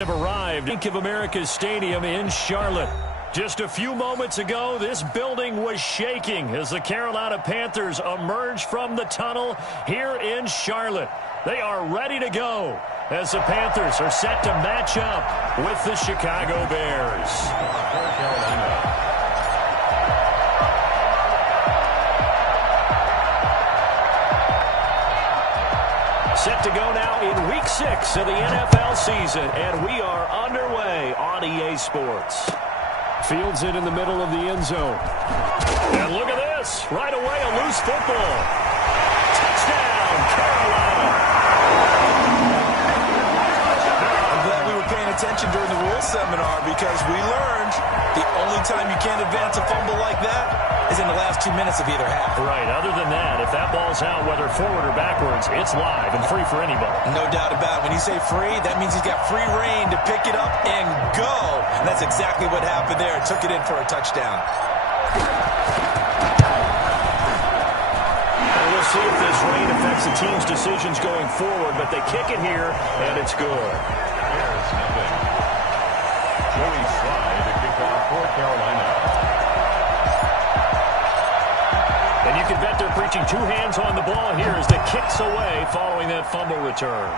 Have arrived at Bank of America Stadium in Charlotte. Just a few moments ago, this building was shaking as the Carolina Panthers emerged from the tunnel here in Charlotte. They are ready to go as the Panthers are set to match up with the Chicago Bears. Set to go now in Week 6 of the NFL season, and we are underway on EA Sports. Fields it in the middle of the end zone. And look at this. Right away, a loose football. Touchdown, Carolina. I'm glad we were paying attention during the rules seminar because we learned the only time you can't advance a fumble like that is in the last 2 minutes of either half. Right. Other than that, if that ball's out, whether forward or backwards, it's live and free for anybody. No doubt about it. When you say free, that means he's got free reign to pick it up and go. And that's exactly what happened there. Took it in for a touchdown. And we'll see if this rain affects the team's decisions going forward, but they kick it here, and it's good. There's nothing. Joey Slye to kick off for Carolina. And you can bet they're preaching two hands on the ball here as the kick's away following that fumble return.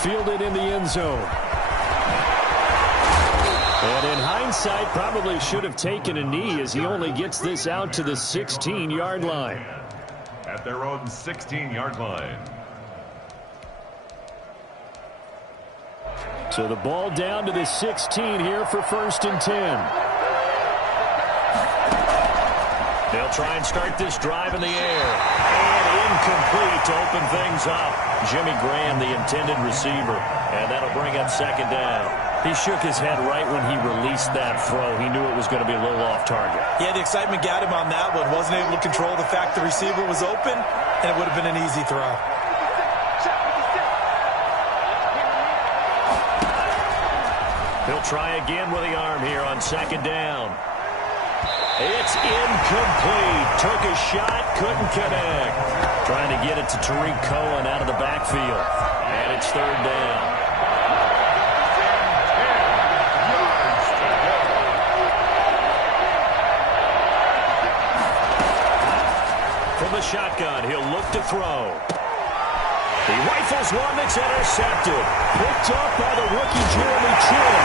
Fielded in the end zone. And in hindsight, probably should have taken a knee as he only gets this out to the 16-yard line. At their own 16-yard line. So the ball down to the 16 here for 1st and 10. They'll try and start this drive in the air. And incomplete to open things up. Jimmy Graham, the intended receiver. And that'll bring up 2nd down. He shook his head right when he released that throw. He knew it was going to be a little off target. Yeah, the excitement got him on that one. Wasn't able to control the fact the receiver was open, and it would have been an easy throw. He'll try again with the arm here on 2nd down. It's incomplete. Took a shot, couldn't connect. Trying to get it to Tariq Cohen out of the backfield. And it's 3rd down. From the shotgun, he'll look to throw. He rifles one that's intercepted. Picked up by the rookie Jeremy Chin.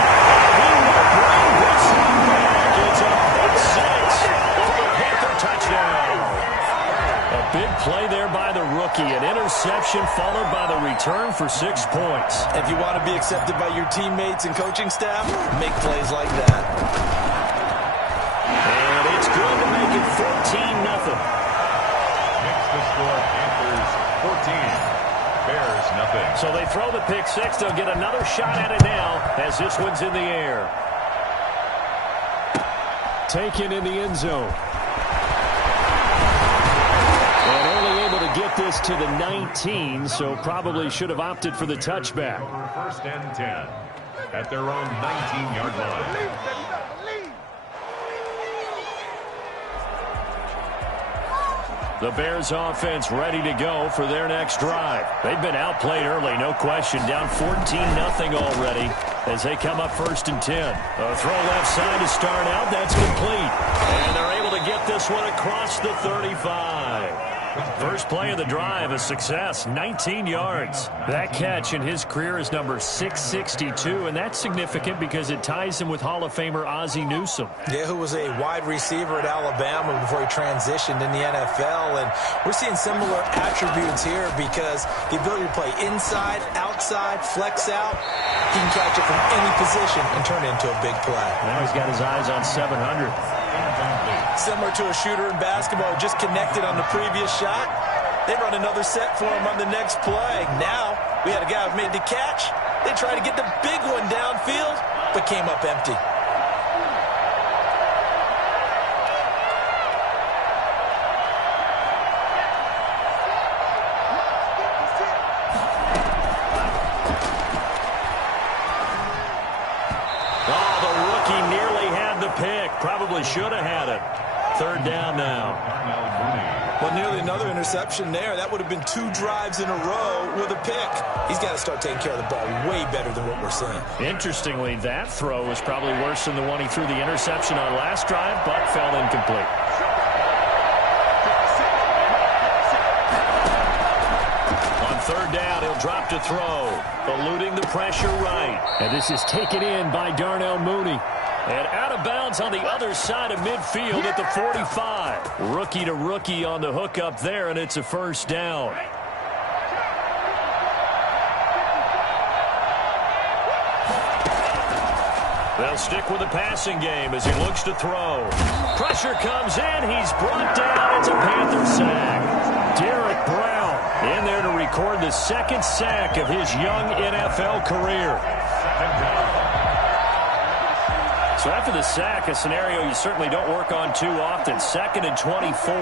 He will bring this one back. It's a pick six for the Panther touchdown. A big play there by the rookie. An interception followed by the return for 6 points. If you want to be accepted by your teammates and coaching staff, make plays like that. And it's good to make it 14-0. Makes the score Panthers 14. Bears nothing. So they throw the pick six. They'll get another shot at it now as this one's in the air. Taken in the end zone. And only able to get this to the 19, so probably should have opted for the touchback. 1st and 10 at their own 19-yard line. The Bears offense ready to go for their next drive. They've been outplayed early, no question. Down 14-0 already as they come up 1st and 10. A throw left side to start out. That's complete. And they're able to get this one across the 35. First play of the drive, a success, 19 yards. That catch in his career is number 662, and that's significant because it ties him with Hall of Famer Ozzie Newsome. Yeah, who was a wide receiver at Alabama before he transitioned in the NFL. And we're seeing similar attributes here because the ability to play inside, outside, flex out, he can catch it from any position and turn it into a big play. Now he's got his eyes on 700. Similar to a shooter in basketball, just connected on the previous shot. They run another set for him on the next play. Now, we had a guy who made the catch. They tried to get the big one downfield, but came up empty. Oh, the rookie nearly had the pick. Probably should have had it. third down now. Well, nearly another interception there. That would have been 2 drives in a row with a pick. He's got to start taking care of the ball way better than what we're seeing. Interestingly, that throw was probably worse than the one he threw the interception on last drive, but fell incomplete. On third down, he'll drop to throw, eluding the pressure right. And this is taken in by Darnell Mooney. And out of bounds on the other side of midfield at the 45. Rookie to rookie on the hook up there, and it's a first down. They'll stick with the passing game as he looks to throw. Pressure comes in. He's brought down. It's a Panther sack. Derek Brown in there to record the second sack of his young NFL career. So after the sack, a scenario you certainly don't work on too often. 2nd and 24.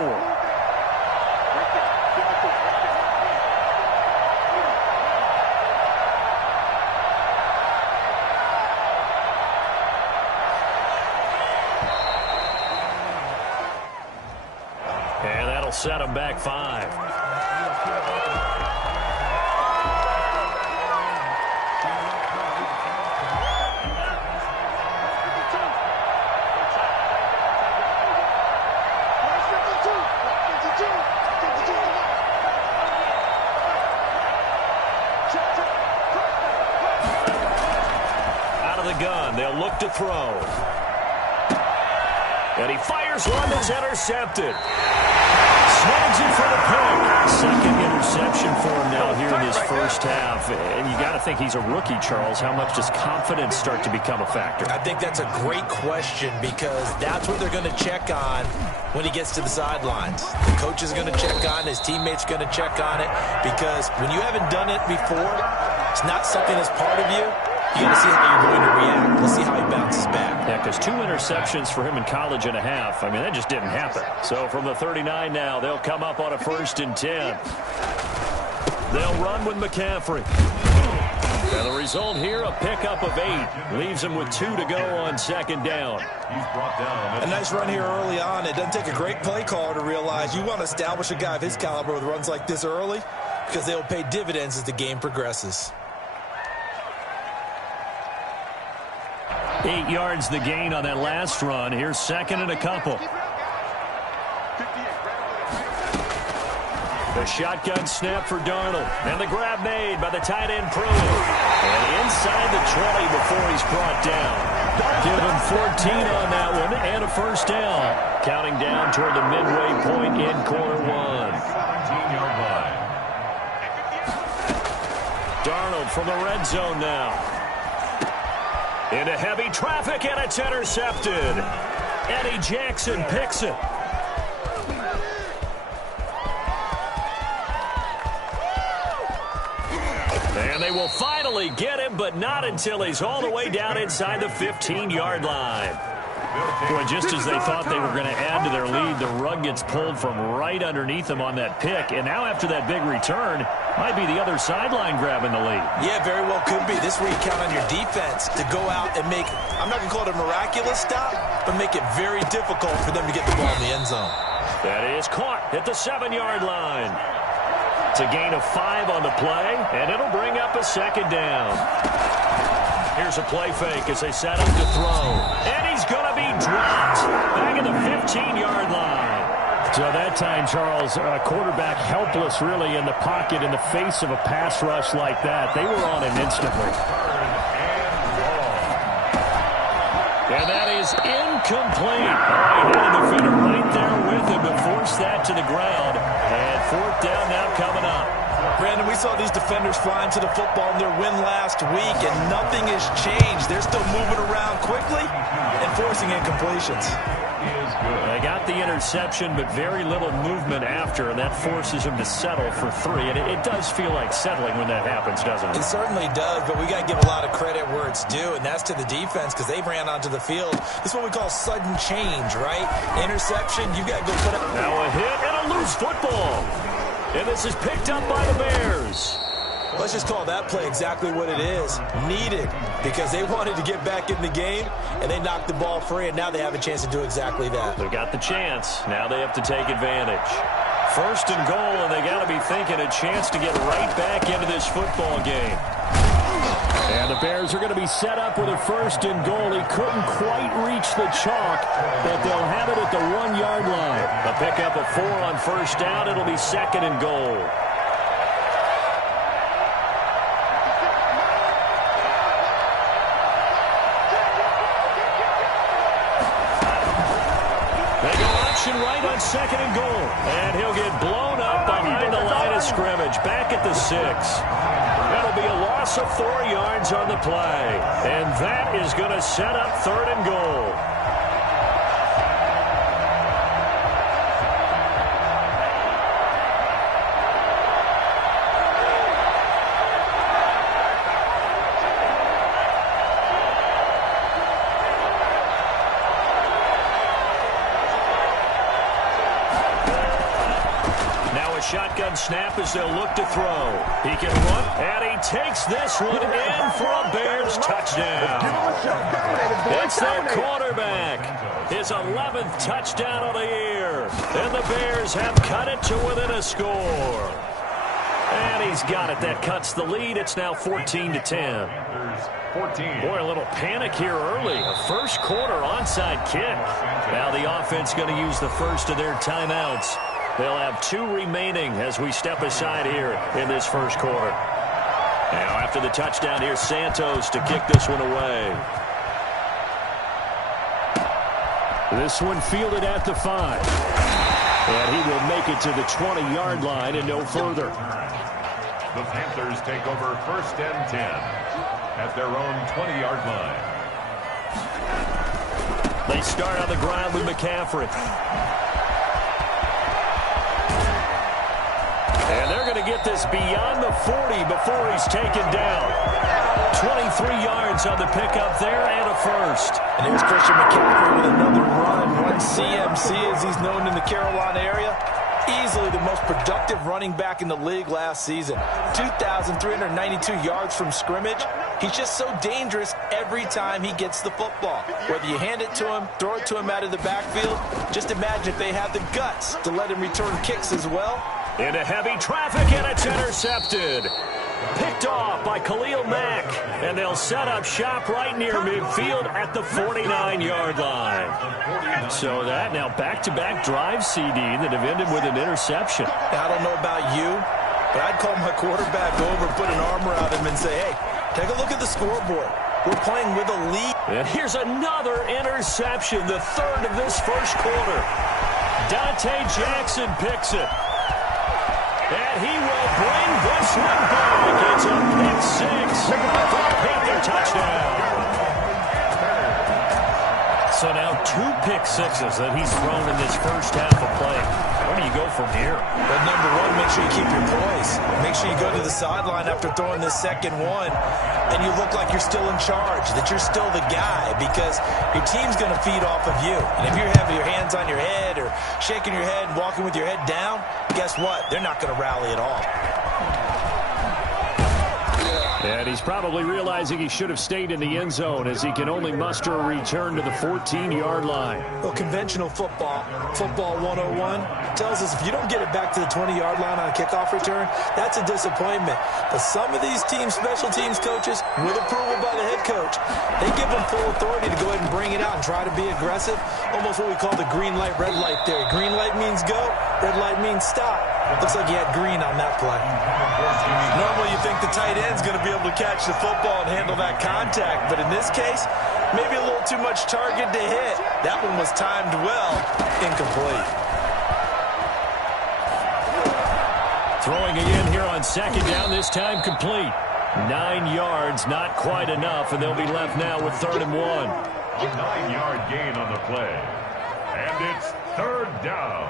And that'll set him back 5. They'll look to throw. And he fires one that's intercepted. Snags it for the pick. Second interception for him now here in this first half. And you got to think he's a rookie, Charles. How much does confidence start to become a factor? I think that's a great question because that's what they're going to check on when he gets to the sidelines. The coach is going to check on it. His teammates are going to check on it because when you haven't done it before, it's not something that's part of you. You got to see how you're going to react. Let's see how he bounces back. Yeah, because 2 interceptions for him in college and a half. I mean, that just didn't happen. So from the 39 now, they'll come up on a 1st and 10. They'll run with McCaffrey. And the result here, a pickup of 8. Leaves him with 2 to go on 2nd down. He's brought down. A nice run here early on. It doesn't take a great play caller to realize you want to establish a guy of his caliber with runs like this early because they'll pay dividends as the game progresses. 8 yards the gain on that last run. Here's 2nd and a couple. The shotgun snap for Darnold. And the grab made by the tight end Pruitt. And inside the 20 before he's brought down. Give him 14 on that one and a first down. Counting down toward the midway point in quarter 1. 17-yard line. Darnold from the red zone now. Into heavy traffic, and it's intercepted. Eddie Jackson picks it. And they will finally get him, but not until he's all the way down inside the 15-yard line. Boy, just as they thought they were going to add to their lead, the rug gets pulled from right underneath them on that pick. And now after that big return, might be the other sideline grabbing the lead. Yeah, very well could be. This is where you count on your defense to go out and make, I'm not going to call it a miraculous stop, but make it very difficult for them to get the ball in the end zone. That is caught at the 7-yard line. It's a gain of 5 on the play, and it'll bring up a 2nd down. Here's a play fake as they set up to throw. And he's going to be dropped back at the 15-yard line. So that time, Charles, quarterback helpless really in the pocket in the face of a pass rush like that. They were on him instantly. And that is incomplete. He had a defender right there with him to force that to the ground. And 4th down now coming up. Brandon, we saw these defenders flying to the football in their win last week, and nothing has changed. They're still moving around quickly and forcing incompletions. They got the interception, but very little movement after, and that forces them to settle for 3. And it does feel like settling when that happens, doesn't it? It certainly does, but we got to give a lot of credit where it's due, and that's to the defense because they ran onto the field. This is what we call sudden change, right? Interception, you got to go put it. Now a hit and a loose football. And this is picked up by the Bears. Let's just call that play exactly what it is. Needed, because they wanted to get back in the game, and they knocked the ball free, and now they have a chance to do exactly that. They got the chance. Now they have to take advantage. First and goal, and they got to be thinking a chance to get right back into this football game. And the Bears are going to be set up with a first and goal. He couldn't quite reach the chalk, but they'll have it at the 1-yard line. A pickup of 4 on first down. It'll be second and goal. They go option right on second and goal. And he'll get blown up behind the line of scrimmage. Back at the 6. That'll be a loss of 4 yards on the play. And that is going to set up third and goal. Shotgun snap as they'll look to throw. He can run, and he takes this one in for a Bears touchdown. It's their quarterback. His 11th touchdown of the year. And the Bears have cut it to within a score. And he's got it. That cuts the lead. It's now 14-10. Boy, a little panic here early. A first quarter onside kick. Now the offense going to use the first of their timeouts. They'll have 2 remaining as we step aside here in this first quarter. Now after the touchdown, here's Santos to kick this one away. This one fielded at the 5. And he will make it to the 20-yard line and no further. The Panthers take over first and 10 at their own 20-yard line. They start on the ground with McCaffrey. And they're going to get this beyond the 40 before he's taken down. 23 yards on the pickup there and a first. And here's Christian McCaffrey with another run. One CMC, as he's known in the Carolina area. Easily the most productive running back in the league last season. 2,392 yards from scrimmage. He's just so dangerous every time he gets the football. Whether you hand it to him, throw it to him out of the backfield, just imagine if they have the guts to let him return kicks as well. Into heavy traffic, and it's intercepted. Picked off by Khalil Mack. And they'll set up shop right near midfield at the 49-yard line. So that now back-to-back drive CD that have ended with an interception. Now, I don't know about you, but I'd call my quarterback over, put an arm around him, and say, hey, take a look at the scoreboard. We're playing with a lead. And here's another interception, the third of this first quarter. Dante Jackson picks it. And he will bring this one back. It's a pick 6 for a Panther touchdown. So now 2 pick sixes that he's thrown in this first half of play. Where do you go from here? Well, number one, make sure you keep your poise. Make sure you go to the sideline after throwing this second one, and you look like you're still in charge, that you're still the guy, because your team's going to feed off of you. And if you're having your hands on your head or shaking your head and walking with your head down, guess what? They're not going to rally at all. And he's probably realizing he should have stayed in the end zone as he can only muster a return to the 14-yard line. Well, conventional football 101, tells us if you don't get it back to the 20-yard line on a kickoff return, that's a disappointment. But some of these teams, special teams coaches, with approval by the head coach, they give them full authority to go ahead and bring it out and try to be aggressive. Almost what we call the green light, red light theory. Green light means go, red light means stop. Looks like you had green on that play. Normally you think the tight end's going to be able to catch the football and handle that contact, but in this case, maybe a little too much target to hit. That one was timed well, incomplete. Throwing again here on second down, this time complete. 9 yards, not quite enough, and they'll be left now with 3rd and 1. A 9-yard gain on the play. And it's 3rd down.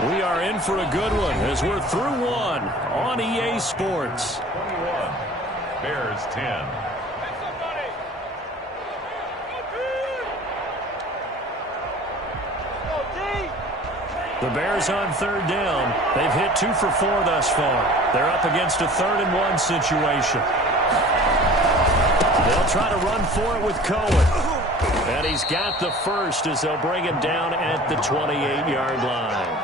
We are in for a good one as we're through one on EA Sports. 21, Bears 10. The Bears on third down. They've hit 2 for 4 thus far. They're up against a 3rd-and-1 situation. They'll try to run for it with Cohen. And he's got the first as they'll bring him down at the 28-yard line.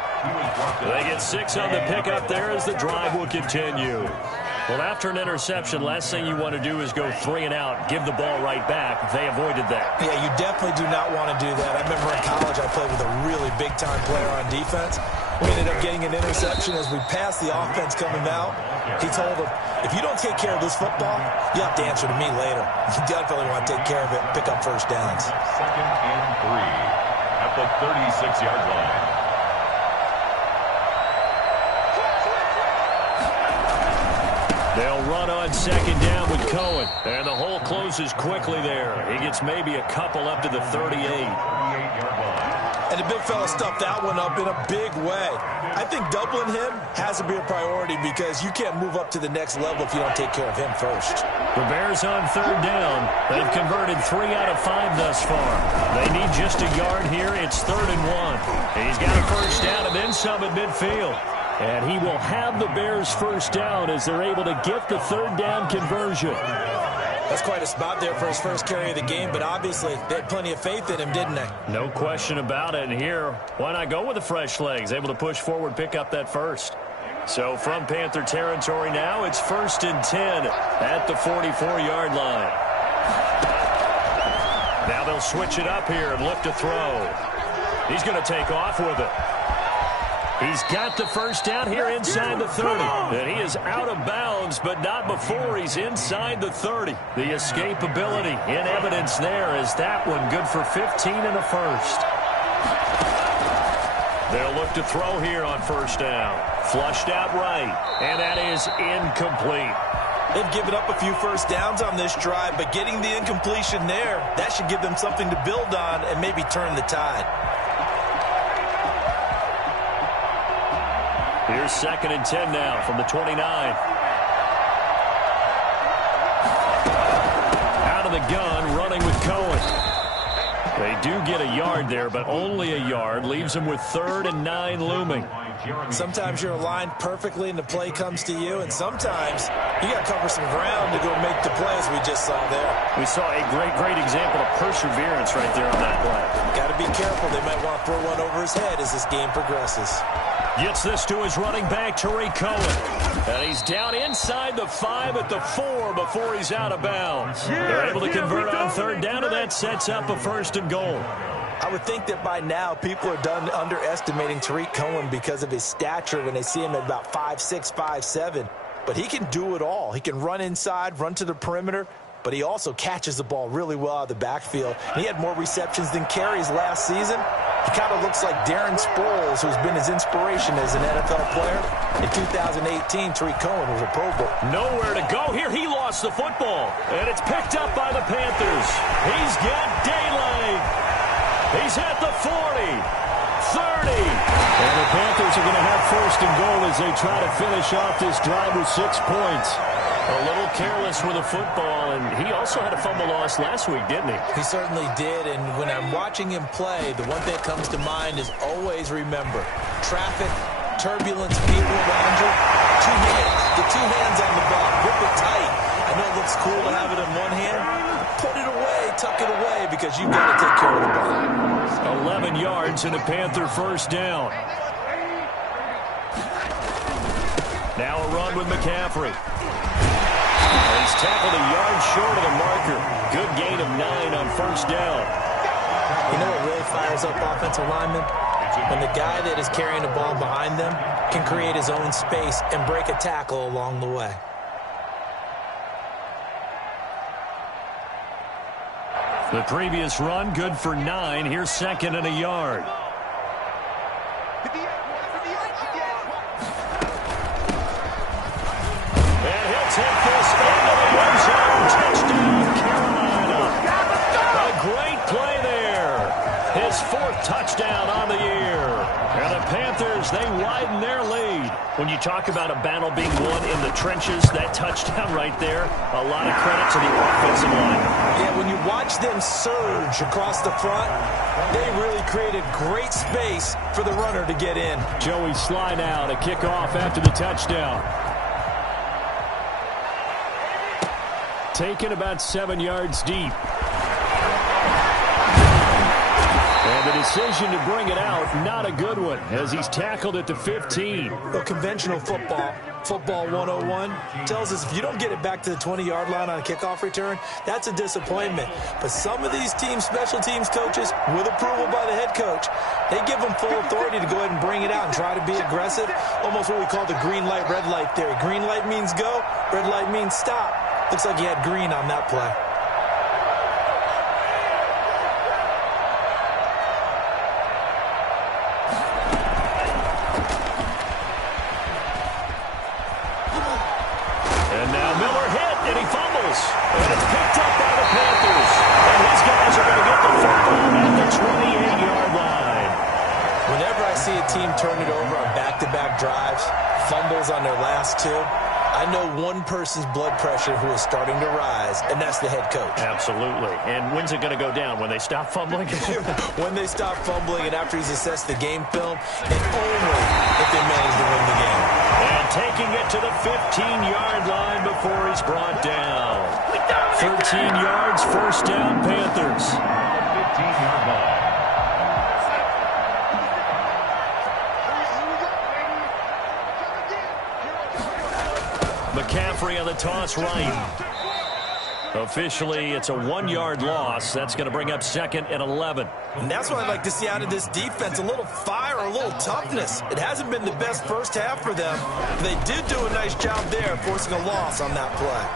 They get 6 on the pickup there as the drive will continue. Well, after an interception, last thing you want to do is go 3 and out, give the ball right back. They avoided that. Yeah, you definitely do not want to do that. I remember in college I played with a really big-time player on defense. We ended up getting an interception as we passed the offense coming out. He told him, if you don't take care of this football, you have to answer to me later. You definitely want to take care of it and pick up first downs. 2nd and 3 at the 36-yard line. They'll run on 2nd down with Cohen. And the hole closes quickly there. He gets maybe a couple up to the 38. And the big fella stuffed that one up in a big way. I think doubling him has to be a priority because you can't move up to the next level if you don't take care of him first. The Bears on 3rd down. They've converted 3 out of 5 thus far. They need just a yard here. It's 3rd and 1. He's got a first down and then some at midfield. And he will have the Bears first down as they're able to get the 3rd down conversion. That's quite a spot there for his first carry of the game, but obviously they had plenty of faith in him, didn't they? No question about it. And here, why not go with the fresh legs? Able to push forward, pick up that first. So from Panther territory now, it's 1st and 10 at the 44-yard line. Now they'll switch it up here and look to throw. He's going to take off with it. He's got the first down here inside the 30. And he is out of bounds, but not before he's inside the 30. The escapability in evidence there is that one good for 15 and a first. They'll look to throw here on first down. Flushed out right, and that is incomplete. They've given up a few first downs on this drive, but getting the incompletion there, that should give them something to build on and maybe turn the tide. Here's 2nd and 10 now from the 29. Out of the gun, running with Cohen. They do get a yard there, but only a yard. Leaves them with 3rd and 9 looming. Sometimes you're aligned perfectly and the play comes to you, and sometimes you got to cover some ground to go make the plays we just saw there. We saw a great example of perseverance right there on that play. Got to be careful. They might want to throw one over his head as this game progresses. Gets this to his running back, Tariq Cohen. And he's down inside the 5 at the 4 before he's out of bounds. They're able to convert on 3rd down, and that sets up a 1st and goal. I would think that by now people are done underestimating Tariq Cohen because of his stature when they see him at about 5'6", 5'7". But he can do it all. He can run inside, run to the perimeter, but he also catches the ball really well out of the backfield. And he had more receptions than carries last season. He kind of looks like Darren Sproles, who's been his inspiration as an NFL player. In 2018, Tariq Cohen was a Pro Bowl. Nowhere to go here. He lost the football, and it's picked up by the Panthers. He's got daylight. He's at the 40, 30. And the Panthers are going to have 1st and goal as they try to finish off this drive with 6 points. A little careless with the football, and he also had a fumble loss last week, didn't he? He certainly did, and when I'm watching him play, the one thing that comes to mind is always remember, traffic, turbulence, people around you, 2 hands. Get 2 hands on the ball. Grip it tight. I know it looks cool to have it in one hand. Put it away, tuck it away, because you've got to take care of the ball. 11 yards and a Panther first down. Now a run with McCaffrey. He's tackled a yard short of the marker. Good gain of 9 on first down. You know what really fires up offensive linemen? When the guy that is carrying the ball behind them can create his own space and break a tackle along the way. The previous run, good for 9. Here's 2nd and a yard. And he'll take this into the end zone. Touchdown, Carolina. A great play there. His 4th touchdown on the year. And the Panthers, they widen their lead. When you talk about a battle being won in the trenches, that touchdown right there, a lot of credit to the offensive line. Yeah, when you watch them surge across the front, they really created great space for the runner to get in. Joey Sly now to kick off after the touchdown. Taken about 7 yards deep. And the decision to bring it out, not a good one, as he's tackled at the 15. Well, conventional football 101, tells us if you don't get it back to the 20-yard line on a kickoff return, that's a disappointment. But some of these special teams coaches, with approval by the head coach, they give them full authority to go ahead and bring it out and try to be aggressive, almost what we call the green light, red light theory. Green light means go, red light means stop. Looks like he had green on that play. Turn it over on back-to-back drives, fumbles on their last two. I know one person's blood pressure who is starting to rise, and that's the head coach. Absolutely. And when's it going to go down? When they stop fumbling? When they stop fumbling and after he's assessed the game film, and only if they manage to win the game. And taking it to the 15-yard line before he's brought down. 13 yards, first down, Panthers. 15-yard line. McCaffrey on the toss right. Officially, it's a 1-yard loss. That's going to bring up 2nd and 11. And that's what I'd like to see out of this defense, a little fire, a little toughness. It hasn't been the best first half for them. They did do a nice job there, forcing a loss on that play.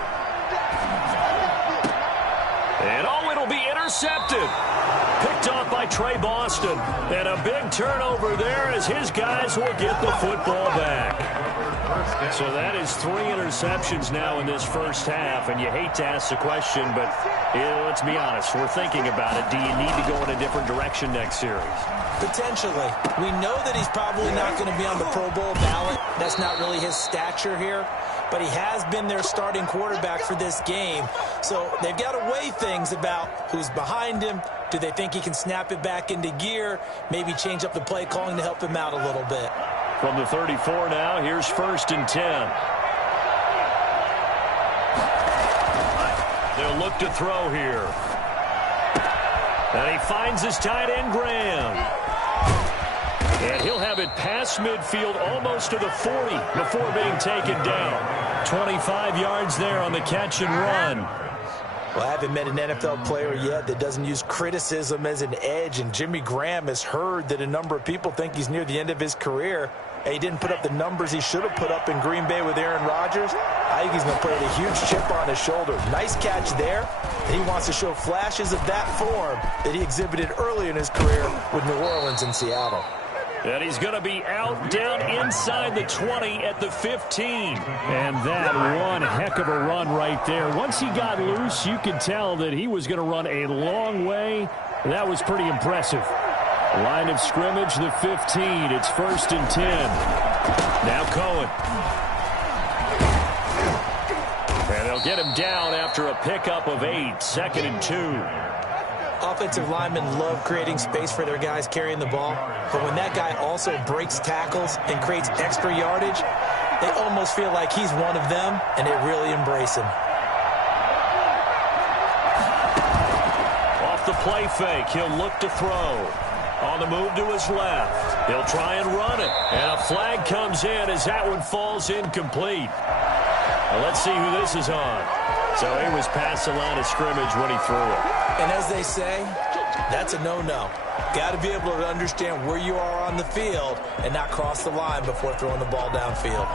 And it'll be intercepted. Picked off by Trey Boston. And a big turnover there as his guys will get the football back. So that is 3 interceptions now in this first half, and you hate to ask the question, but let's be honest, we're thinking about it. Do you need to go in a different direction next series? Potentially. We know that he's probably not going to be on the Pro Bowl ballot. That's not really his stature here, but he has been their starting quarterback for this game. So they've got to weigh things about who's behind him. Do they think he can snap it back into gear? Maybe change up the play calling to help him out a little bit. From the 34 now, here's 1st and 10. They'll look to throw here. And he finds his tight end, Graham. And he'll have it past midfield almost to the 40 before being taken down. 25 yards there on the catch and run. Well, I haven't met an NFL player yet that doesn't use criticism as an edge, and Jimmy Graham has heard that a number of people think he's near the end of his career. And he didn't put up the numbers he should have put up in Green Bay with Aaron Rodgers. I think he's going to play with a huge chip on his shoulder. Nice catch there, and he wants to show flashes of that form that he exhibited early in his career with New Orleans and Seattle. And he's going to be out down inside the 20 at the 15. And that one heck of a run right there. Once he got loose, you could tell that he was going to run a long way. That was pretty impressive. Line of scrimmage, the 15. It's 1st and 10. Now Cohen. And they'll get him down after a pickup of 8. 2nd and 2. Offensive linemen love creating space for their guys carrying the ball, but when that guy also breaks tackles and creates extra yardage, they almost feel like he's one of them, and they really embrace him. Off the play fake, he'll look to throw. On the move to his left. He'll try and run it. And a flag comes in as that one falls incomplete. Well, let's see who this is on. So he was past the line of scrimmage when he threw it. And as they say, that's a no-no. Got to be able to understand where you are on the field and not cross the line before throwing the ball downfield.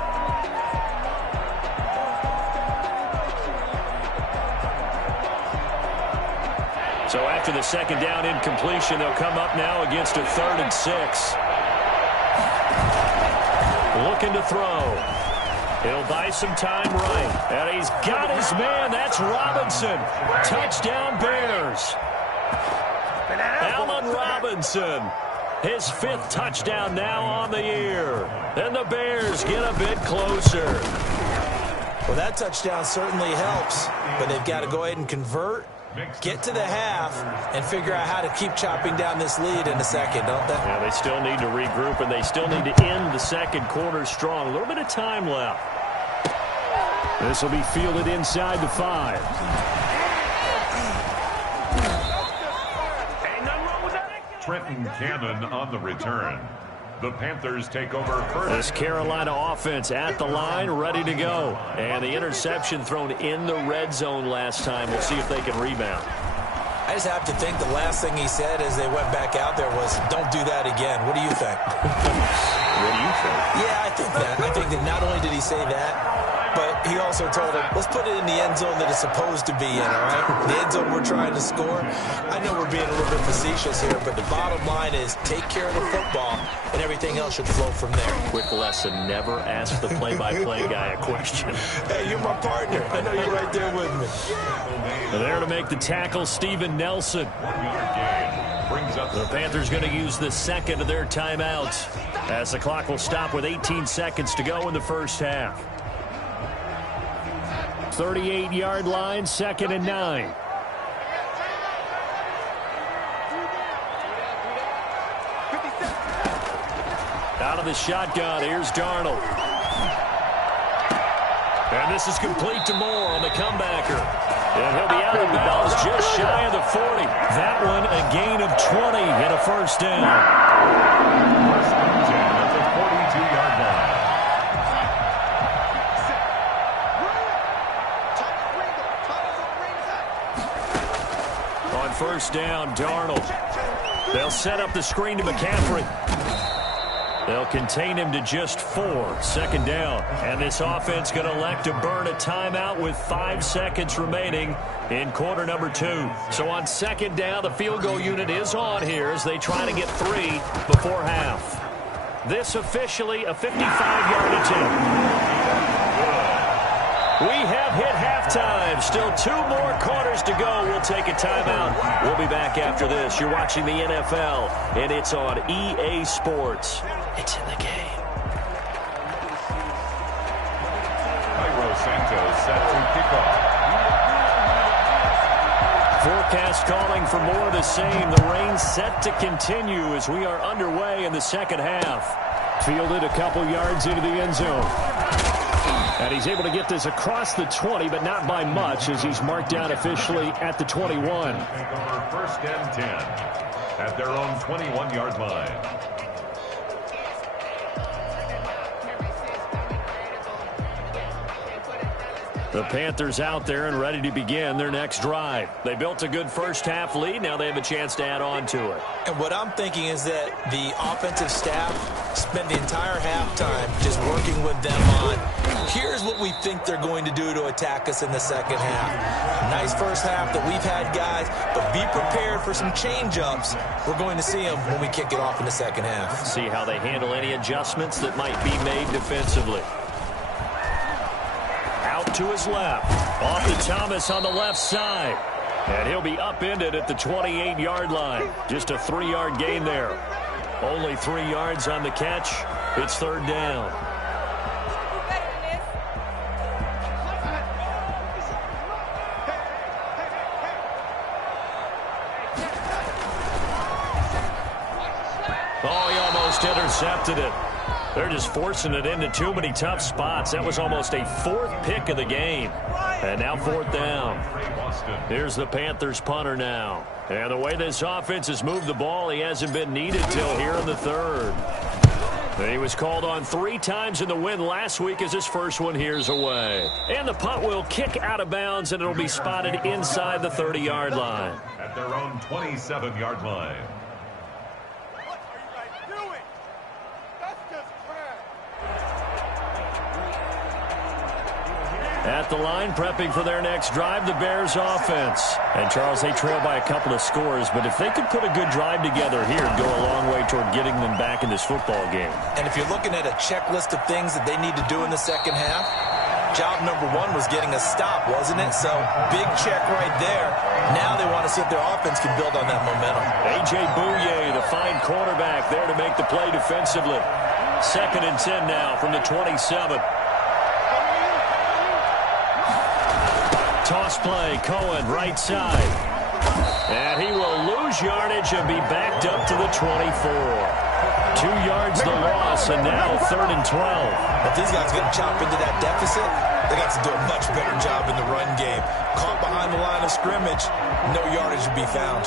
So after the 2nd down incompletion, they'll come up now against a 3rd and 6. Looking to throw. He'll buy some time right. And he's got his man. That's Robinson. Touchdown Bears. Allen Robinson. His 5th touchdown now on the year. And the Bears get a bit closer. Well, that touchdown certainly helps, but they've got to go ahead and convert, get to the half, and figure out how to keep chopping down this lead in the second, don't they? Yeah, they still need to regroup, and they still need to end the second quarter strong. A little bit of time left. This will be fielded inside the 5. Trenton Cannon on the return. The Panthers take over first. This Carolina offense at the line, ready to go. And the interception thrown in the red zone last time. We'll see if they can rebound. I just have to think the last thing he said as they went back out there was, don't do that again. What do you think? What do you think? Yeah, I think that. I think that not only did he say that, but he also told him, let's put it in the end zone that it's supposed to be in, all right? The end zone we're trying to score. I know we're being a little bit facetious here, but the bottom line is take care of the football, and everything else should flow from there. Quick lesson, never ask the play-by-play guy a question. Hey, you're my partner. I know you're right there with me. There to make the tackle, Steven Nelson. The Panthers going to use the second of their timeouts as the clock will stop with 18 seconds to go in the first half. 38-yard line, 2nd and 9. Out of the shotgun, here's Darnold. And this is complete to Moore on the comebacker. And he'll be out of bounds just shy of the 40. That one a gain of 20 and a first down. First and 10 at the 42-yard line. On first down, Darnold. They'll set up the screen to McCaffrey. They'll contain him to just 4. 2nd down. And this offense going to elect to burn a timeout with 5 seconds remaining in quarter number 2. So on 2nd down, the field goal unit is on here as they try to get 3 before half. This officially a 55-yard attempt. We have hit halftime. Still 2 more quarters to go. We'll take a timeout. We'll be back after this. You're watching the NFL, and it's on EA Sports. It's in the game. Cairo Santos set to kick off. Forecast calling for more of the same. The rain set to continue as we are underway in the second half. Fielded a couple yards into the end zone. And he's able to get this across the 20, but not by much as he's marked down officially at the 21. Take over 1st and 10 at their own 21-yard line. The Panthers out there and ready to begin their next drive. They built a good first-half lead. Now they have a chance to add on to it. And what I'm thinking is that the offensive staff spent the entire halftime just working with them on, here's what we think they're going to do to attack us in the second half. Nice first half that we've had, guys, but be prepared for some change-ups. We're going to see them when we kick it off in the second half. See how they handle any adjustments that might be made defensively. To his left. Off to Thomas on the left side. And he'll be upended at the 28-yard line. Just a 3-yard gain there. Only 3 yards on the catch. It's 3rd down. Oh, he almost intercepted it. They're just forcing it into too many tough spots. That was almost a 4th pick of the game. And now 4th down. Here's the Panthers punter now. And the way this offense has moved the ball, he hasn't been needed till here in the 3rd. He was called on 3 times in the win last week as his first one here's away. And the punt will kick out of bounds, and it'll be spotted inside the 30-yard line. At their own 27-yard line. At the line, prepping for their next drive, the Bears offense. And, Charles, they trail by a couple of scores, but if they could put a good drive together here, it'd go a long way toward getting them back in this football game. And if you're looking at a checklist of things that they need to do in the second half, Job number one was getting a stop, wasn't it? So, big check right there. Now they want to see if their offense can build on that momentum. A.J. Bouye, the fine quarterback, there to make the play defensively. 2nd and 10 now from the 27. Toss play, Cohen, right side. And he will lose yardage and be backed up to the 24. 2 yards the loss, and now 3rd and 12. If these guys are going to chop into that deficit, they got to do a much better job in the run game. Caught behind the line of scrimmage, no yardage to be found.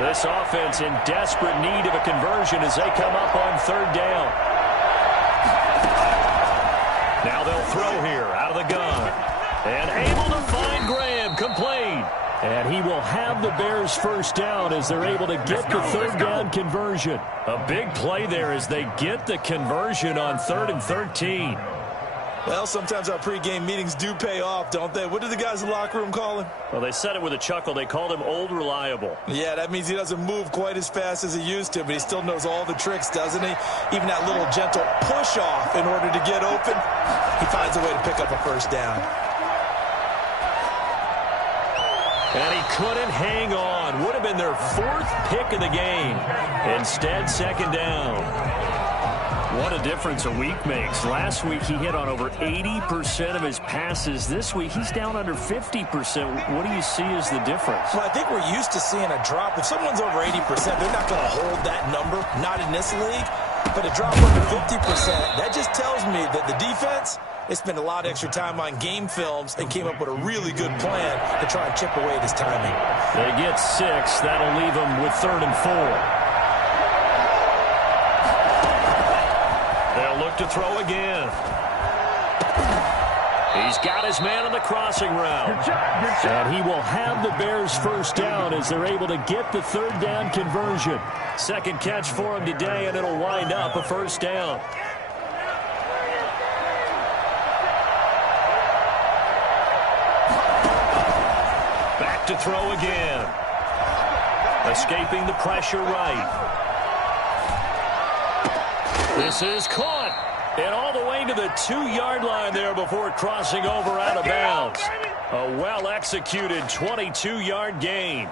This offense in desperate need of a conversion as they come up on 3rd down. Now they'll throw here out of the gun. And able to find Graham, complete. And he will have the Bears first down as they're able to get the 3rd down conversion. A big play there as they get the conversion on 3rd and 13. Well, sometimes our pregame meetings do pay off, don't they? What did the guys in the locker room call him? Well, they said it with a chuckle. They called him Old Reliable. Yeah, that means he doesn't move quite as fast as he used to, but he still knows all the tricks, doesn't he? Even that little gentle push-off in order to get open, he finds a way to pick up a first down. And he couldn't hang on. Would have been their 4th pick of the game. Instead, 2nd down. What a difference a week makes. Last week, he hit on over 80% of his passes. This week, he's down under 50%. What do you see as the difference? Well, I think we're used to seeing a drop. If someone's over 80%, they're not going to hold that number, not in this league. But a drop under 50%, that just tells me that the defense, they spent a lot of extra time on game films and came up with a really good plan to try and chip away at his timing. They get 6. That'll leave them with 3rd and 4. They'll look to throw again. He's got his man on the crossing route. And he will have the Bears first down as they're able to get the 3rd down conversion. 2nd catch for him today, and it'll wind up a first down. Back to throw again. Escaping the pressure right. This is caught. And all the way to the 2-yard line there before crossing over out of bounds. A well-executed 22-yard gain.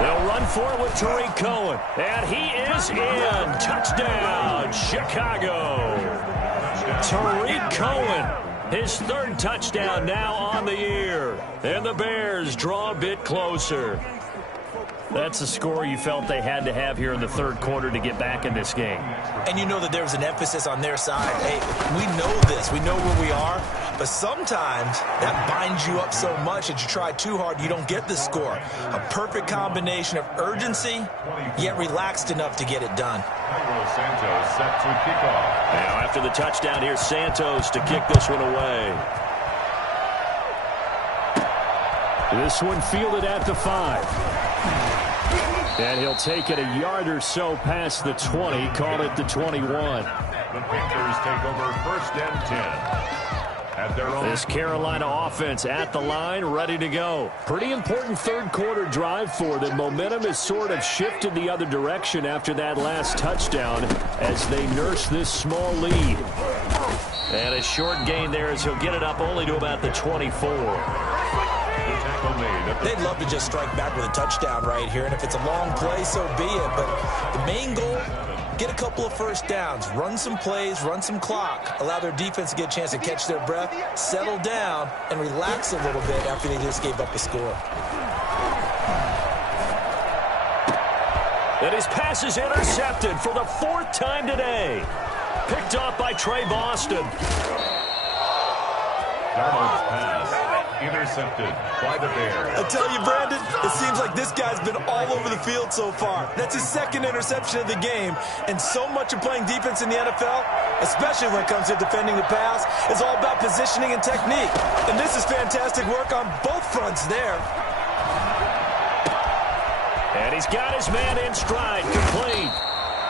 They'll run for it with Tariq Cohen. And he is in. Touchdown, Chicago. Tariq Cohen. His 3rd touchdown now on the year. And the Bears draw a bit closer. That's a score you felt they had to have here in the 3rd quarter to get back in this game. And you know that there was an emphasis on their side. Hey, we know this. We know where we are. But sometimes that binds you up so much that you try too hard, you don't get the score. A perfect combination of urgency, yet relaxed enough to get it done. Santos set to kick off. Now after the touchdown, here's Santos to kick this one away. This one fielded at the 5. And he'll take it a yard or so past the 20, call it the 21. The Panthers take over 1st and 10. At their own. This Carolina offense at the line, ready to go. Pretty important 3rd quarter drive for them. Momentum has sort of shifted the other direction after that last touchdown as they nurse this small lead. And a short gain there as he'll get it up only to about the 24. They'd love to just strike back with a touchdown right here, and if it's a long play, so be it. But the main goal, get a couple of first downs, run some plays, run some clock, allow their defense to get a chance to catch their breath, settle down, and relax a little bit after they just gave up a score. And his pass is intercepted for the 4th time today. Picked off by Trey Boston. Darnold's pass intercepted by the Bears. I tell you, Brandon, it seems like this guy's been all over the field so far. That's his 2nd interception of the game, and so much of playing defense in the NFL, especially when it comes to defending the pass, is all about positioning and technique. And this is fantastic work on both fronts there. And he's got his man in stride, complete.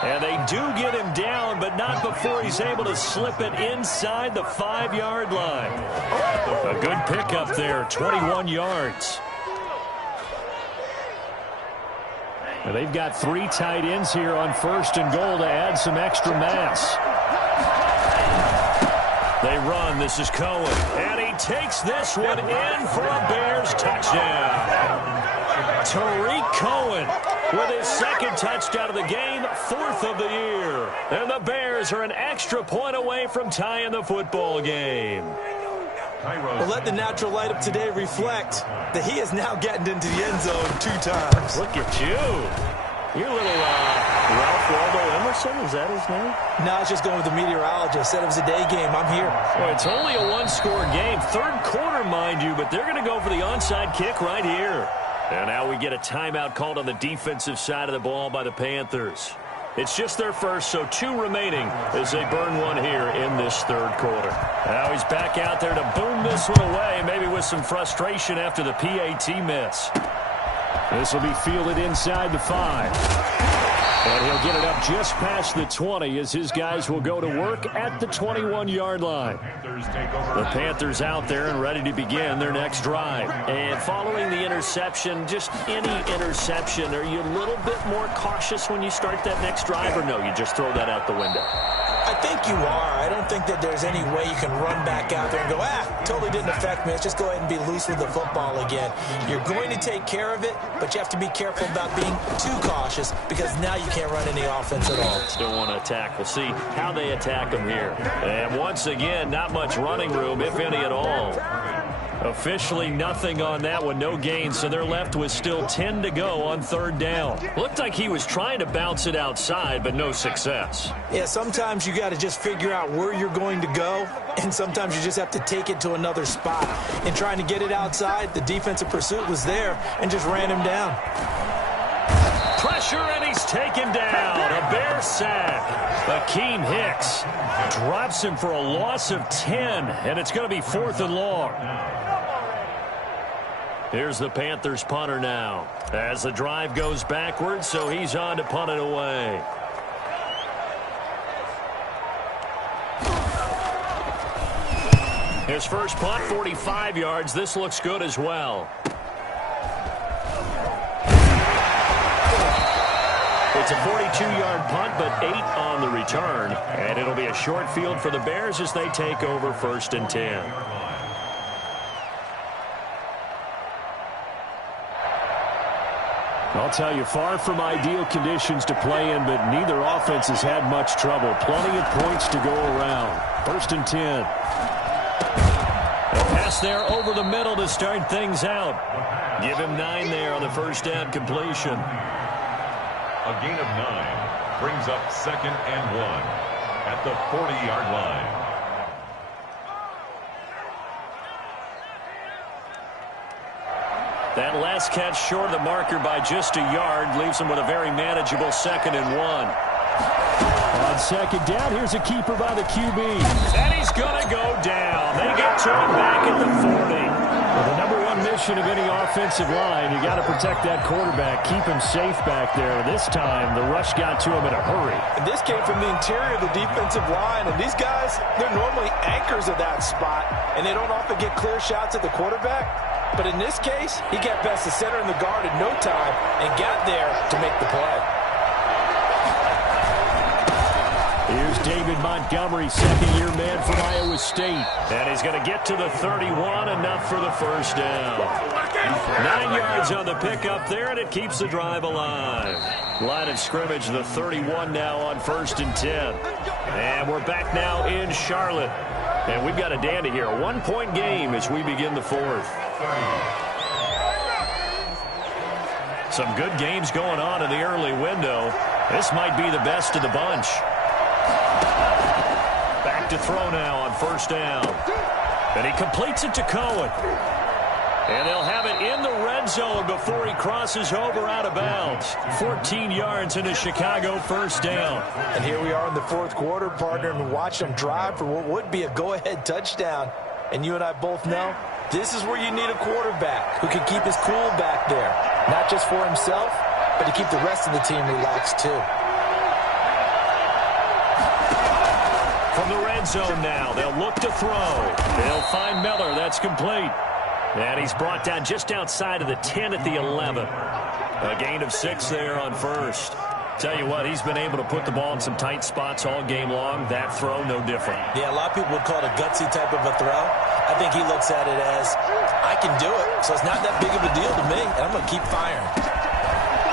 And they do get him down, but not before he's able to slip it inside the 5-yard line. A good pickup there, 21 yards. And they've got 3 tight ends here on 1st and goal to add some extra mass. They run. This is Cohen. And he takes this one in for a Bears touchdown. Tariq Cohen with his 2nd touchdown of the game, 4th of the year. And the Bears are an extra point away from tying the football game. Well, let the natural light of today reflect that he is now getting into the end zone 2 times. Look at you. You're a little Ralph Waldo Emerson, is that his name? No, I was just going with the meteorologist. Said it was a day game. I'm here. Well, it's only a 1-score game. 3rd quarter, mind you, but they're going to go for the onside kick right here. And now we get a timeout called on the defensive side of the ball by the Panthers. It's just their first, so 2 remaining as they burn one here in this 3rd quarter. Now he's back out there to boom this one away, maybe with some frustration after the PAT miss. This will be fielded inside the 5. And he'll get it up just past the 20 as his guys will go to work at the 21-yard line. The Panthers out there and ready to begin their next drive. And following the interception, just any interception, are you a little bit more cautious when you start that next drive, or no, you just throw that out the window? I think you are. I don't think that there's any way you can run back out there and go, totally didn't affect me. Let's just go ahead and be loose with the football again. You're going to take care of it, but you have to be careful about being too cautious because now you can't run any offense at all. Still want to attack. We'll see how they attack them here. And once again, not much running room, if any at all. Officially nothing on that one, no gain, so they're left with still 10 to go on 3rd down. Looked like he was trying to bounce it outside, but no success. Yeah, sometimes you got to just figure out where you're going to go, and sometimes you just have to take it to another spot. In trying to get it outside, the defensive pursuit was there and just ran him down. Pressure, and he's taken down. A Bear sack. Akeem Hicks drops him for a loss of 10, and it's going to be 4th and long. Here's the Panthers punter now as the drive goes backwards, so he's on to punt it away. His first punt, 45 yards. This looks good as well. It's a 42-yard punt, but 8 on the return. And it'll be a short field for the Bears as they take over 1st and 10. I'll tell you, far from ideal conditions to play in, but neither offense has had much trouble. Plenty of points to go around. 1st and 10. A pass there over the middle to start things out. Give him 9 there on the first down completion. A gain of 9 brings up 2nd and 1 at the 40-yard line. That last catch short of the marker by just a yard leaves him with a very manageable 2nd and 1. On 2nd down, here's a keeper by the QB. And he's going to go down. They get to him back at the 40. Well, the number 1 mission of any offensive line, you got to protect that quarterback, keep him safe back there. This time, the rush got to him in a hurry. And this came from the interior of the defensive line, and these guys, they're normally anchors of that spot, and they don't often get clear shots at the quarterback. But in this case, he got past the center and the guard in no time and got there to make the play. Here's David Montgomery, 2nd-year man from Iowa State. And he's going to get to the 31, enough for the first down. 9 yards on the pickup there, and it keeps the drive alive. Line of scrimmage, the 31 now on 1st and 10. And we're back now in Charlotte. And we've got a dandy here, a 1-point game as we begin the 4th. Some good games going on in the early window. This might be the best of the bunch. Back to throw now on 1st down. And he completes it to Cohen. And they'll have it in the red zone before he crosses over out of bounds. 14 yards into Chicago, 1st down. And here we are in the 4th quarter, partner, and watch them drive for what would be a go-ahead touchdown. And you and I both know this is where you need a quarterback who can keep his cool back there. Not just for himself, but to keep the rest of the team relaxed too. From the red zone now, they'll look to throw. They'll find Miller. That's complete. And he's brought down just outside of the 10 at the 11. A gain of 6 there on first. Tell you what, he's been able to put the ball in some tight spots all game long. That throw, no different. Yeah, a lot of people would call it a gutsy type of a throw. I think he looks at it as, I can do it, so it's not that big of a deal to me, and I'm going to keep firing.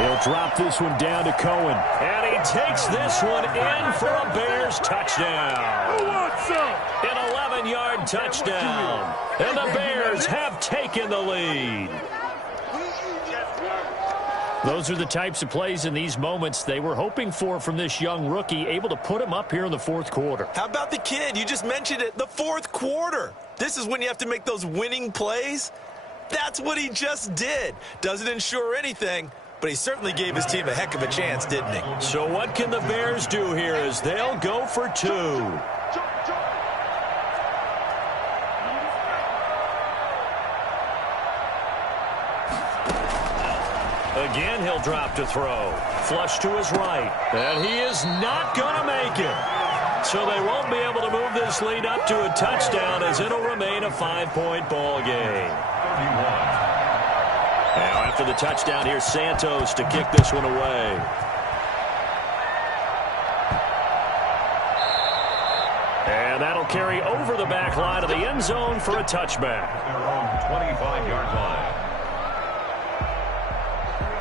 He'll drop this one down to Cohen. And he takes this one in for a Bears touchdown. Who wants some? An 11-yard touchdown. And the Bears have taken the lead. Those are the types of plays in these moments they were hoping for from this young rookie, able to put him up here in the fourth quarter. How about the kid? You just mentioned it, the fourth quarter. This is when you have to make those winning plays. That's what he just did. Doesn't ensure anything, but he certainly gave his team a heck of a chance, didn't he? So what can the Bears do here as they'll go for 2? Again, he'll drop to throw. Flush to his right. And he is not going to make it. So they won't be able to move this lead up to a touchdown as it'll remain a 5-point ball game. 31. Now after the touchdown, here's Santos to kick this one away. And that'll carry over the back line of the end zone for a touchback. Their own 25-yard line.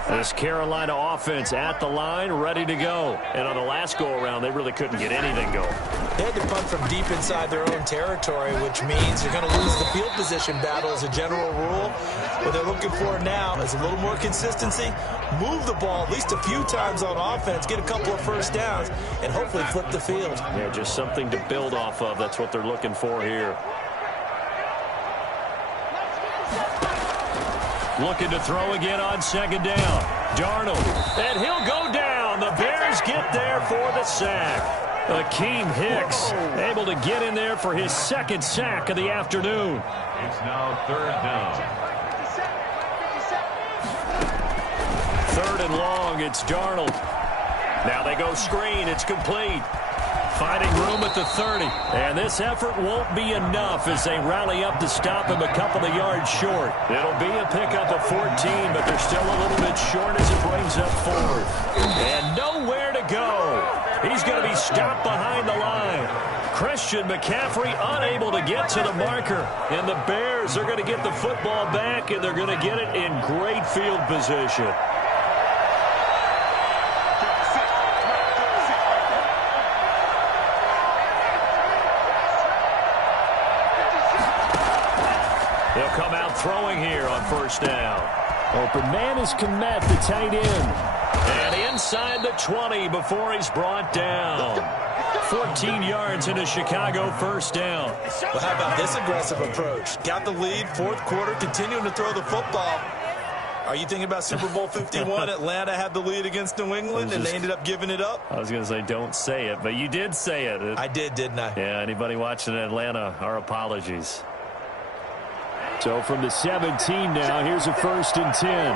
This Carolina offense at the line, ready to go. And on the last go-around, they really couldn't get anything going. They had to punt from deep inside their own territory, which means you're going to lose the field position battle as a general rule. What they're looking for now is a little more consistency, move the ball at least a few times on offense, get a couple of first downs, and hopefully flip the field. Yeah, just something to build off of. That's what they're looking for here. Looking to throw again on second down. Darnold, and he'll go down. The Bears get there for the sack. Akeem Hicks able to get in there for his second sack of the afternoon. It's now 3rd down. 3rd and long, it's Darnold. Now they go screen, it's complete. Finding room at the 30. And this effort won't be enough as they rally up to stop him a couple of yards short. It'll be a pickup of 14, but they're still a little bit short as it brings up 4th. And nowhere to go. He's going to be stopped behind the line. Christian McCaffrey unable to get to the marker. And the Bears are going to get the football back, and they're going to get it in great field position. They'll come out throwing here on first down. Open man is Kmet, the tight end. And inside the 20 before he's brought down. 14 yards into Chicago first down. Well, how about this aggressive approach? Got the lead, fourth quarter, continuing to throw the football. Are you thinking about Super Bowl 51? Atlanta had the lead against New England, and they ended up giving it up? I was going to say don't say it, but you did say it. I did, didn't I? Yeah, anybody watching Atlanta, our apologies. So from the 17 now, here's a 1st and 10.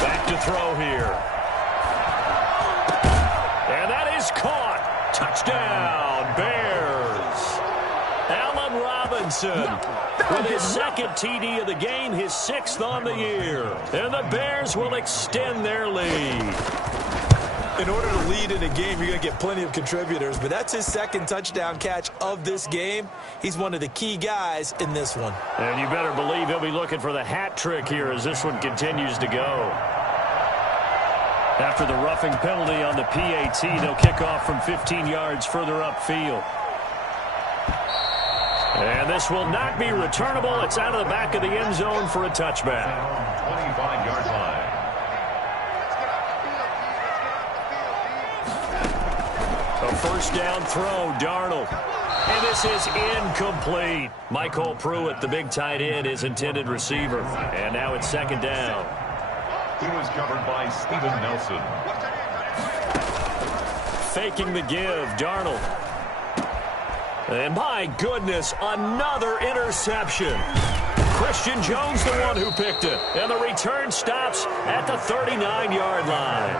Back to throw here. And that is caught. Touchdown, Bears. Allen Robinson with his second TD of the game, his 6th on the year. And the Bears will extend their lead. In order to lead in a game, you're going to get plenty of contributors, but that's his second touchdown catch of this game. He's one of the key guys in this one. And you better believe he'll be looking for the hat trick here as this one continues to go. After the roughing penalty on the PAT, they'll kick off from 15 yards further upfield. And this will not be returnable. It's out of the back of the end zone for a touchback. 25-yard line. A first down throw, Darnold. And this is incomplete. Michael Pruitt, the big tight end, is intended receiver. And now it's 2nd down. He was covered by Steven Nelson. Faking the give, Darnold. And my goodness, another interception. Christian Jones the one who picked it. And the return stops at the 39-yard line.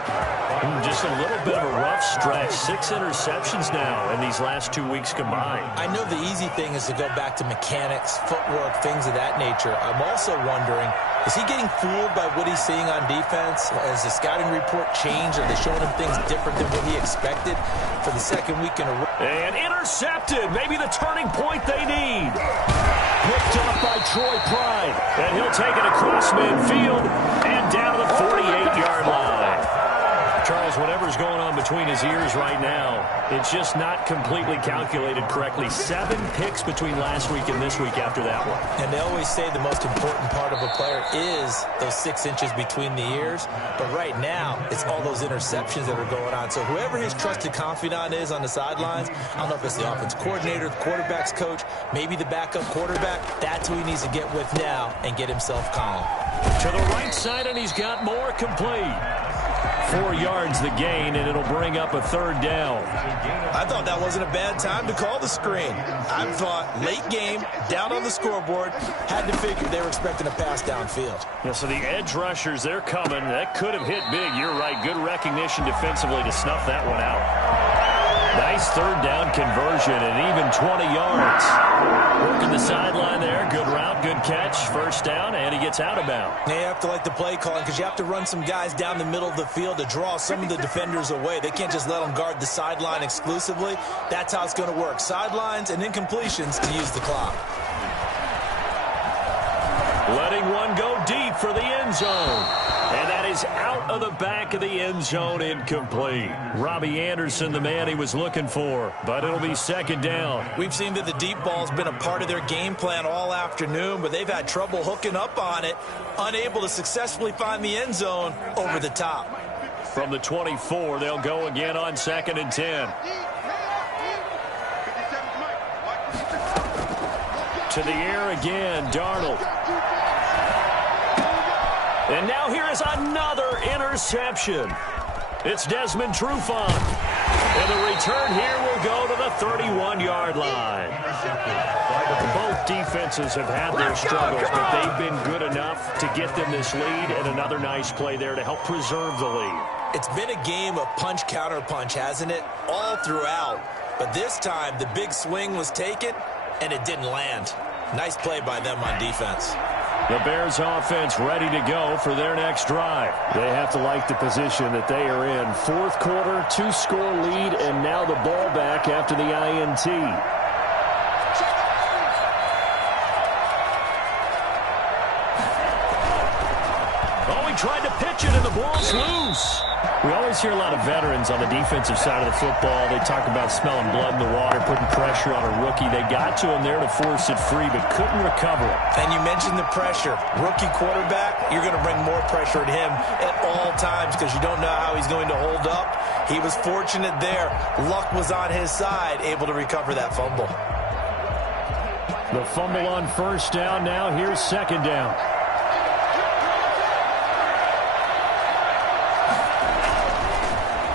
Just a little bit of a rough stretch. 6 interceptions now in these last 2 weeks combined. I know the easy thing is to go back to mechanics, footwork, things of that nature. I'm also wondering, is he getting fooled by what he's seeing on defense? Has the scouting report changed? Are they showing him things different than what he expected for the second week in a row? And intercepted. Maybe the turning point they need. Picked up by Troy Pride. And he'll take it across midfield and down to the 48-yard line. Charles, whatever's going on between his ears right now, it's just not completely calculated correctly. 7 picks between last week and this week after that one. And they always say the most important part of a player is those 6 inches between the ears. But right now, it's all those interceptions that are going on. So whoever his trusted confidant is on the sidelines, I don't know if it's the offense coordinator, the quarterback's coach, maybe the backup quarterback, that's who he needs to get with now and get himself calm. To the right side, and he's got more complete. 4 yards the gain, and it'll bring up a 3rd down. I thought that wasn't a bad time to call the screen. I thought late game, down on the scoreboard, had to figure they were expecting a pass downfield. Yeah, so the edge rushers, they're coming. That could have hit big. You're right. Good recognition defensively to snuff that one out. Nice 3rd down conversion and even 20 yards. Working the sideline there. Good route, good catch. 1st down, and he gets out of bounds. You have to like the play calling because you have to run some guys down the middle of the field to draw some of the defenders away. They can't just let them guard the sideline exclusively. That's how it's going to work. Sidelines and incompletions to use the clock. Letting one go deep for the end zone. And that is out of the back of the end zone, incomplete. Robbie Anderson, the man he was looking for, but it'll be 2nd down. We've seen that the deep ball's been a part of their game plan all afternoon, but they've had trouble hooking up on it, unable to successfully find the end zone over the top. From the 24, they'll go again on 2nd and 10. To the air again, Darnold. And now here is another interception. It's Desmond Trufant. And the return here will go to the 31-yard line. Both defenses have had their struggles, but they've been good enough to get them this lead, and another nice play there to help preserve the lead. It's been a game of punch-counter-punch, hasn't it? All throughout. But this time, the big swing was taken, and it didn't land. Nice play by them on defense. The Bears offense ready to go for their next drive. They have to like the position that they are in. 4th quarter, 2-score lead, and now the ball back after the INT. Oh, he tried to pitch it, and the ball's loose. We always hear a lot of veterans on the defensive side of the football. They talk about smelling blood in the water, putting pressure on a rookie. They got to him there to force it free, but couldn't recover it. And you mentioned the pressure. Rookie quarterback, you're going to bring more pressure at him at all times because you don't know how he's going to hold up. He was fortunate there. Luck was on his side, able to recover that fumble. The fumble on 1st down. Now here's 2nd down.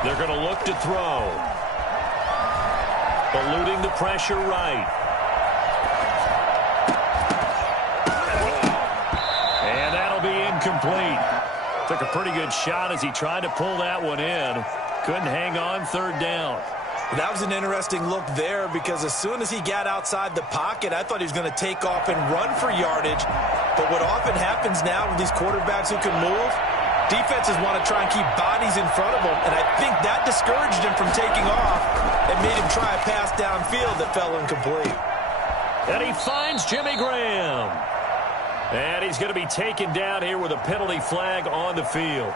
They're going to look to throw. Eluding the pressure right. And that'll be incomplete. Took a pretty good shot as he tried to pull that one in. Couldn't hang on 3rd down. That was an interesting look there because as soon as he got outside the pocket, I thought he was going to take off and run for yardage. But what often happens now with these quarterbacks who can move, defenses want to try and keep bodies in front of them, and I think that discouraged him from taking off and made him try a pass downfield that fell incomplete. And he finds Jimmy Graham. And he's going to be taken down here with a penalty flag on the field.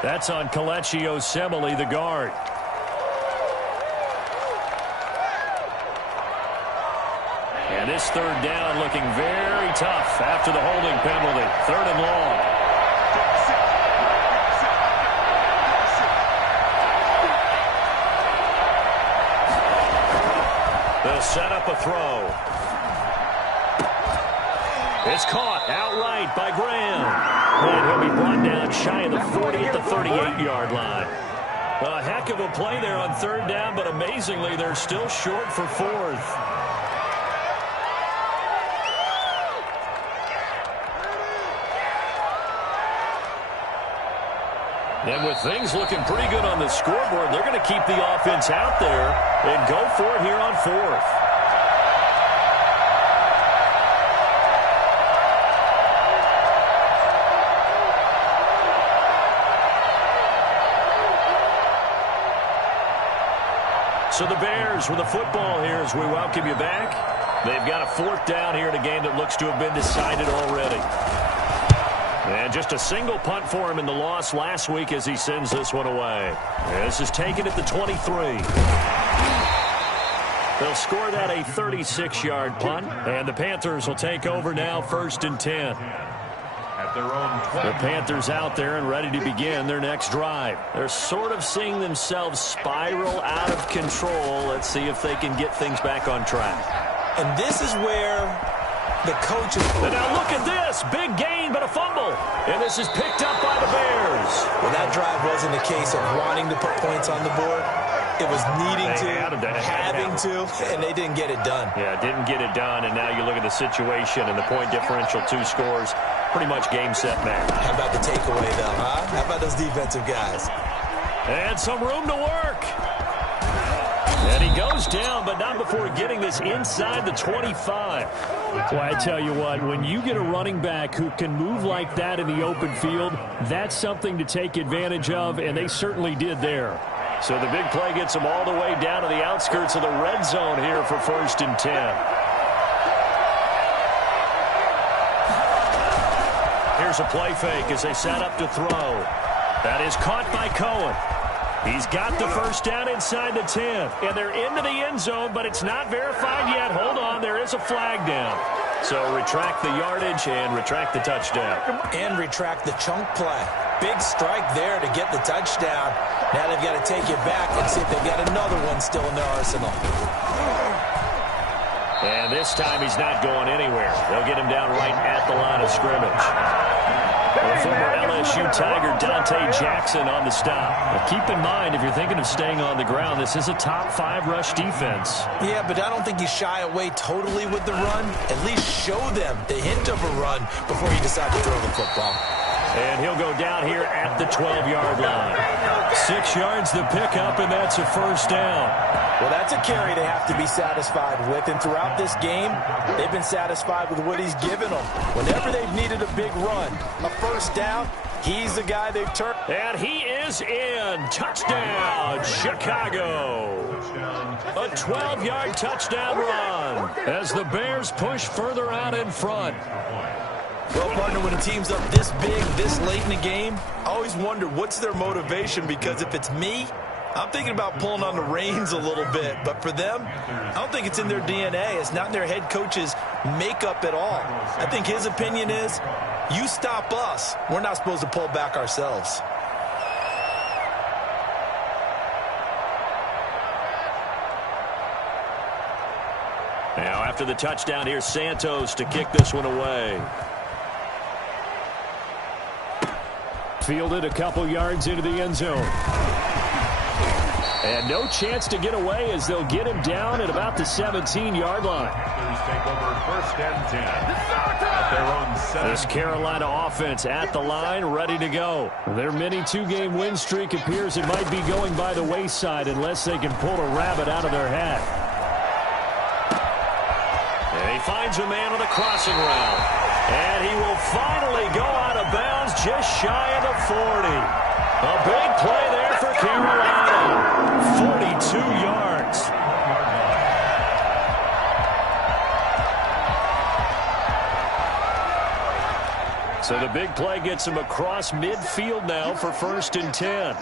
That's on Kelechi Osemele, the guard. And this 3rd down looking very tough after the holding penalty. 3rd and long. They'll set up a throw. It's caught outright by Graham. And he'll be brought down shy of the 40 at the 38-yard line. A heck of a play there on 3rd down, but amazingly, they're still short for 4th. And with things looking pretty good on the scoreboard, they're going to keep the offense out there and go for it here on 4th. So the Bears with the football here as we welcome you back. They've got a 4th down here in a game that looks to have been decided already. And just a single punt for him in the loss last week as he sends this one away. This is taken at the 23. They'll score that a 36-yard punt, and the Panthers will take over now 1st and 10. The Panthers out there and ready to begin their next drive. They're sort of seeing themselves spiral out of control. Let's see if they can get things back on track. And this is where the coaches... And now look at this. Big gain, but a fumble. And this is picked up by the Bears. Well, that drive wasn't a case of wanting to put points on the board. It was needing to, having to, and they didn't get it done. Yeah, didn't get it done, and now you look at the situation and the point differential, 2 scores, pretty much game, set, match. How about the takeaway, though, huh? How about those defensive guys? And some room to work. And he goes down, but not before getting this inside the 25. Well, I tell you what, when you get a running back who can move like that in the open field, that's something to take advantage of, and they certainly did there. So the big play gets them all the way down to the outskirts of the red zone here for 1st and 10. Here's a play fake as they set up to throw. That is caught by Cohen. He's got the 1st down inside the 10. And they're into the end zone, but it's not verified yet. Hold on, there is a flag down. So retract the yardage and retract the touchdown. And retract the chunk play. Big strike there to get the touchdown. Now they've got to take it back and see if they've got another one still in their arsenal. And this time he's not going anywhere. They'll get him down right at the line of scrimmage. The former LSU Tiger Dante Jackson on the stop. Now keep in mind, if you're thinking of staying on the ground, this is a top 5 rush defense. Yeah, but I don't think you shy away totally with the run. At least show them the hint of a run before you decide to throw the football. And he'll go down here at the 12-yard line. 6 yards the pickup, and that's a 1st down. Well, that's a carry they have to be satisfied with. And throughout this game, they've been satisfied with what he's given them. Whenever they've needed a big run, a 1st down, he's the guy they've turned. And he is in. Touchdown, Chicago. A 12-yard touchdown run as the Bears push further out in front. Well, partner, when a team's up this big, this late in the game, I always wonder what's their motivation, because if it's me, I'm thinking about pulling on the reins a little bit. But for them, I don't think it's in their DNA. It's not in their head coach's makeup at all. I think his opinion is, you stop us, we're not supposed to pull back ourselves. Now, after the touchdown, here's Santos to kick this one away. Fielded a couple yards into the end zone. And no chance to get away as they'll get him down at about the 17-yard line. Take over 1st and 10 at their own 7. This Carolina offense at the line, ready to go. Their mini 2-game win streak appears it might be going by the wayside unless they can pull a rabbit out of their hat. And he finds a man with a crossing route. And he will finally go out of bounds just shy of the 40. A big play there for Carolina. 42 yards. So the big play gets him across midfield now for 1st and 10.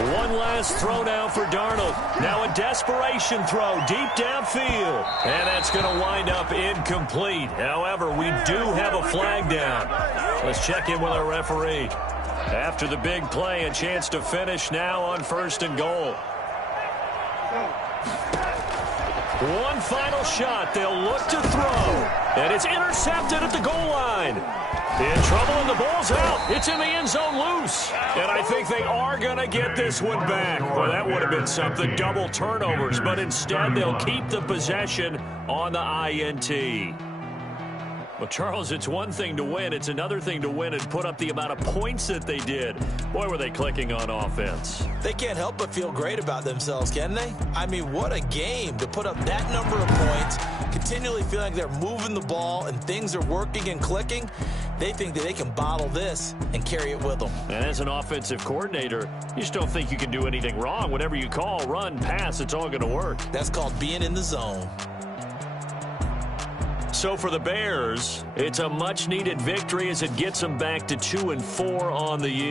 One last throw now for Darnold. Now a desperation throw deep downfield. And that's going to wind up incomplete. However, we do have a flag down. Let's check in with our referee. After the big play, a chance to finish now on 1st and goal. One final shot. They'll look to throw. And it's intercepted at the goal line. In trouble, and the ball's out. It's in the end zone loose. And I think they are going to get this one back. Well, that would have been something, double turnovers. But instead, they'll keep the possession on the INT. Well, Charles, it's one thing to win. It's another thing to win and put up the amount of points that they did. Boy, were they clicking on offense. They can't help but feel great about themselves, can they? I mean, what a game to put up that number of points, continually feeling like they're moving the ball and things are working and clicking. They think that they can bottle this and carry it with them. And as an offensive coordinator, you just don't think you can do anything wrong. Whatever you call, run, pass, it's all going to work. That's called being in the zone. So for the Bears, it's a much-needed victory as it gets them back to 2-4 on the year.